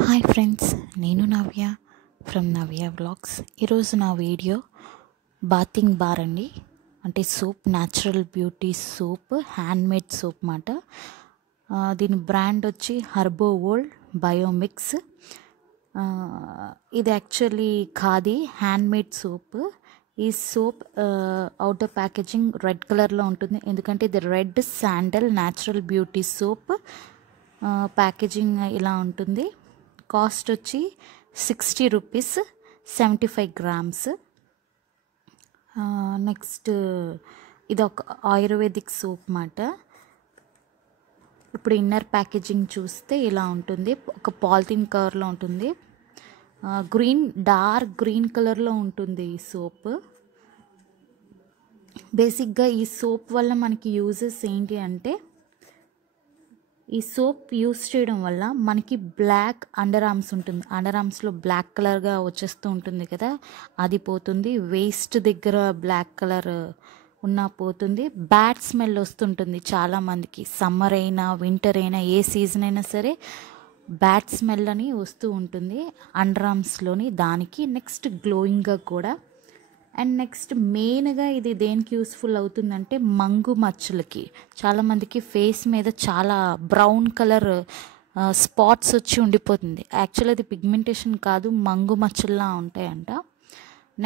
Hi friends, నేను నవ్య from Navya vlogs. ఈరోజు నా వీడియో బాతింగ్ బార్ అండి. అంటే soap, natural beauty soap, handmade soap మాట. దీని బ్రాండ్ వచ్చి హర్బో వరల్డ్ బయోమిక్స్. ఇది యాక్చువల్లీ ఖాదీ హ్యాండ్మేడ్ సోప్. ఈ సోప్ అవుటర్ ప్యాకేజింగ్ రెడ్ కలర్లో ఉంటుంది, ఎందుకంటే ఇది red sandal natural beauty soap. Packaging ఇలా ఉంటుంది. కాస్ట్ వచ్చి 60 రూపీస్, 75 గ్రామ్స్. నెక్స్ట్ ఇది ఒక ఆయుర్వేదిక్ సోప్ మాట. ఇప్పుడు ఇన్నర్ ప్యాకేజింగ్ చూస్తే ఇలా ఉంటుంది. ఒక పాలిథిన్ కవర్లో ఉంటుంది. డార్క్ గ్రీన్ కలర్లో ఉంటుంది ఈ సోప్. బేసిక్గా ఈ సోప్ వల్ల మనకి యూజెస్ ఏంటి అంటే, ఈ సోప్ యూస్ చేయడం వల్ల మనకి బ్లాక్ అండర్ ఆర్మ్స్ ఉంటుంది. అండర్ ఆర్మ్స్లో బ్లాక్ కలర్గా వచ్చేస్తూ ఉంటుంది కదా, అది పోతుంది. వేస్ట్ దగ్గర బ్లాక్ కలర్ ఉన్నా పోతుంది. బ్యాడ్ స్మెల్ వస్తుంటుంది చాలామందికి. సమ్మర్ అయినా వింటర్ అయినా ఏ సీజన్ అయినా సరే బ్యాడ్ స్మెల్ అని వస్తూ ఉంటుంది అండర్ ఆర్మ్స్లోని. దానికి నెక్స్ట్ గ్లోయింగ్గా కూడా. అండ్ నెక్స్ట్ మెయిన్గా ఇది దేనికి యూస్ఫుల్ అవుతుందంటే, మంగు మచ్చలకి. చాలామందికి ఫేస్ మీద చాలా బ్రౌన్ కలర్ స్పాట్స్ వచ్చి ఉండిపోతుంది. యాక్చువల్లీ అది పిగ్మెంటేషన్ కాదు, మంగు మచ్చల్లా ఉంటాయంట.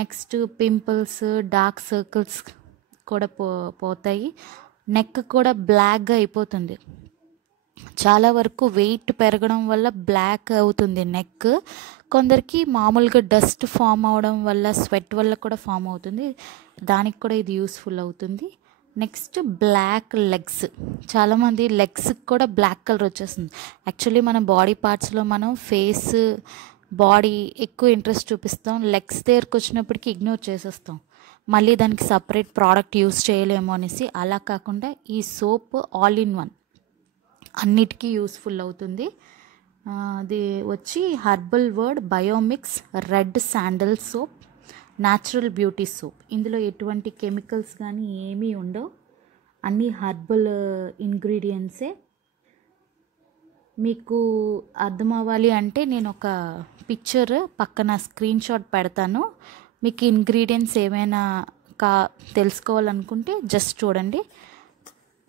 నెక్స్ట్ పింపుల్స్, డార్క్ సర్కిల్స్ కూడా పోతాయి. నెక్ కూడా బ్లాక్గా అయిపోతుంది. చాలా వరకు వెయిట్ పెరగడం వల్ల బ్లాక్ అవుతుంది నెక్. కొందరికి మామూలుగా డస్ట్ ఫామ్ అవడం వల్ల, స్వెట్ వల్ల కూడా ఫామ్ అవుతుంది. దానికి కూడా ఇది యూస్ఫుల్ అవుతుంది. Next black legs. చాలామంది లెగ్స్కి కూడా బ్లాక్ కలర్ వచ్చేస్తుంది. యాక్చువల్లీ మన బాడీ పార్ట్స్లో మనం ఫేస్, బాడీ ఎక్కువ ఇంట్రెస్ట్ చూపిస్తాం. లెగ్స్ దగ్గరకు వచ్చినప్పటికీ ఇగ్నోర్ చేసేస్తాం. మళ్ళీ దానికి సపరేట్ ప్రోడక్ట్ యూస్ చేయలేము అనేసి. అలా కాకుండా ఈ సోప్ ఆల్ ఇన్ వన్, అన్నిటికీ యూస్ఫుల్ అవుతుంది. అది వచ్చి herbal word Biomix red sandal soap, natural beauty soap. ఇందులో ఎటువంటి కెమికల్స్ కానీ ఏమీ ఉండవు. అన్నీ హర్బల్ ఇంగ్రీడియంట్సే. మీకు అర్థం అవ్వాలి అంటే నేను ఒక పిక్చర్ పక్కన స్క్రీన్ షాట్ పెడతాను. మీకు ఇంగ్రీడియంట్స్ ఏమైనా తెలుసుకోవాలనుకుంటే జస్ట్ చూడండి.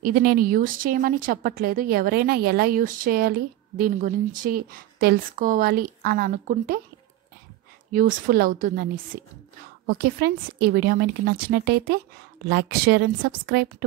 ఇది నేను యూస్ చేయమని చెప్పట్లేదు. ఎవరైనా ఎలా యూస్ చేయాలి, దీని గురించి తెలుసుకోవాలి అని అనుకుంటే యూస్ఫుల్ అవుతుందనేసి. ఓకే ఫ్రెండ్స్, ఈ వీడియో మీకు నచ్చినట్టయితే like, share and subscribe to